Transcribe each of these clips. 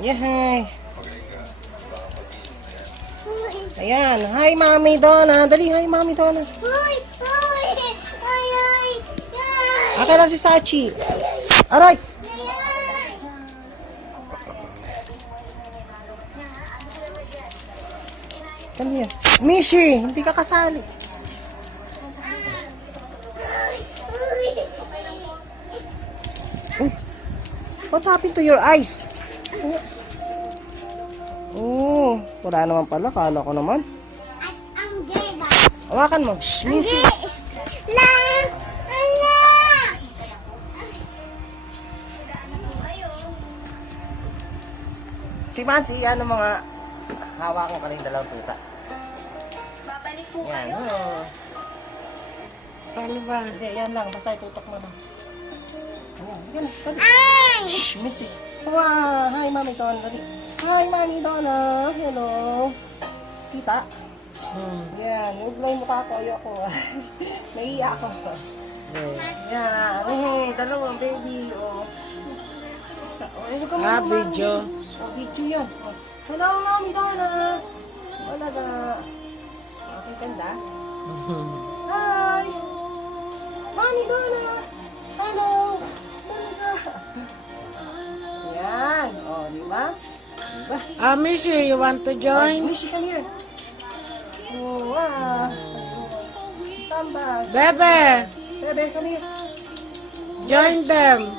Yeah. Ayan. Hi, Mami Donna. Dali, hi, Mami Donna. Akin lang si Sachi. Aray! Come here. Smishy! Hindi ka kasali. Uy, what happened to your eyes? Oh, wala naman pala. Kala ko naman. Hawakan mo. Smishy. Si Mansi, ano mga hawakan ka rin dalawang tuta. Babalik po Yan. kayo. Oh. Paano ba? Hindi, yan lang. Basta itutok mo lang. Ayan, yan. Dali. Shh, Missy. Wow, hi, Mami Donna. Dali. Hi, Mami Donna. Hello. Kita? Yan, yung glow mukha ko. Ayoko. Naiiyak ako. Yan. Hey, dalawang baby. Oh. Video. Oh, video yan. Oh. Hello, Mami Donna. Wala na. Okay, ganda. Hi! Mami Donna! Hello! Talaga! Yan. O, di ba? Diba? Missy, you want to join? Mishi, come here. Oh, wow. Samba. Bebe, Bebe, come here. join them.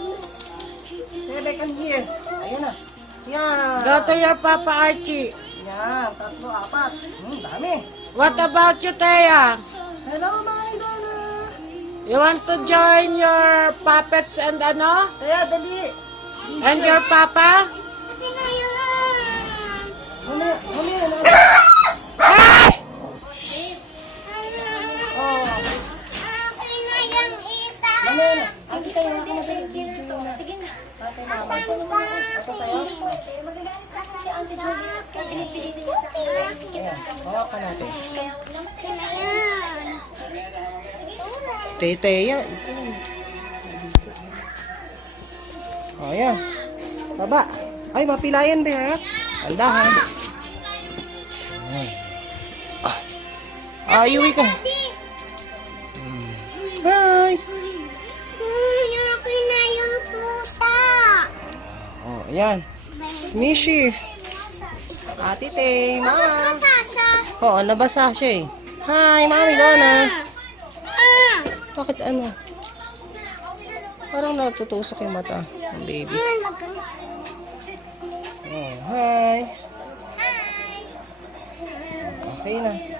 Bebe, come here. Ayan na. Yan. Go to your Papa Archie. Yan. 3, 4. Dami. What about you, Thea? Hello, Mami Donna. You want to join your puppets and ano? Kaya, dali. And your papa? Huli. Hey! Oh. Mami, ang kita yung ako Sige na. Ate, mama. Ito sa'yo. Magagalit sa akin si Auntie Juliet. Kaya pinipilitin niya sa akin. Ayan, hawak ka natin. Kaya huwag naman Teteya. Ito. O, ayan. Baba. Ay, mapilayan ba, ha? Andahan. Iuwi ka. Hi. Oh, ayan. Smishy. Ate Te, Mama. Oo, nabasa siya eh. Hi, Mami Donna. Bakit ano? Parang natutusok yung mata ng baby. Oh, hi. Okay na.